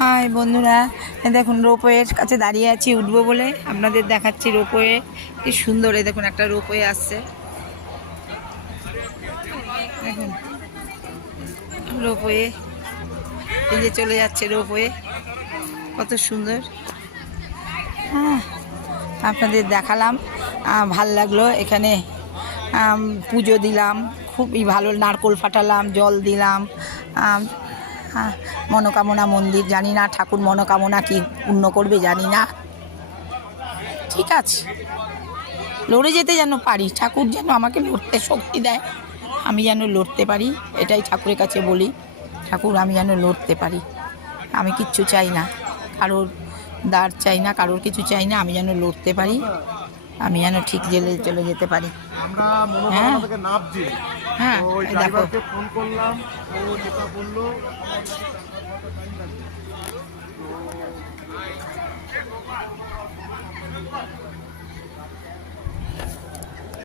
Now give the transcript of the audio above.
High বন্ধুরা, দেখুন রোপওয়ের কাছে দাঁড়িয়ে আছি, উঠবো বলে আপনাদের দেখাচ্ছি। রোপওয়ে কি সুন্দর, এই দেখুন একটা রোপওয়ে আসছে, দেখুন রোপওয়ে, এই যে চলে যাচ্ছে রোপওয়ে, কত সুন্দর। হ্যাঁ, আপনাদের দেখালাম, ভাল লাগলো। এখানে পুজো দিলাম, খুবই ভালো, নারকোল ফাটালাম, জল দিলাম। মনোকামনা মন্দির, জানি না ঠাকুর মনোকামনা কি পূর্ণ করবে জানি না। ঠিক আছে, লড়ে যেতে যেন পারি, ঠাকুর যেন আমাকে লড়তে শক্তি দেয়, আমি যেন লড়তে পারি, এটাই ঠাকুরের কাছে বলি। ঠাকুর আমি যেন লড়তে পারি, আমি কিচ্ছু চাই না, কারোর দাঁড় চাই না, কারোর কিছু চাই না, আমি যেন লড়তে পারি, আমি যেন ঠিক জেলে চলে যেতে পারি। হ্যাঁ হ্যাঁ, দেখো ফোন করলাম, ও যেটা বললো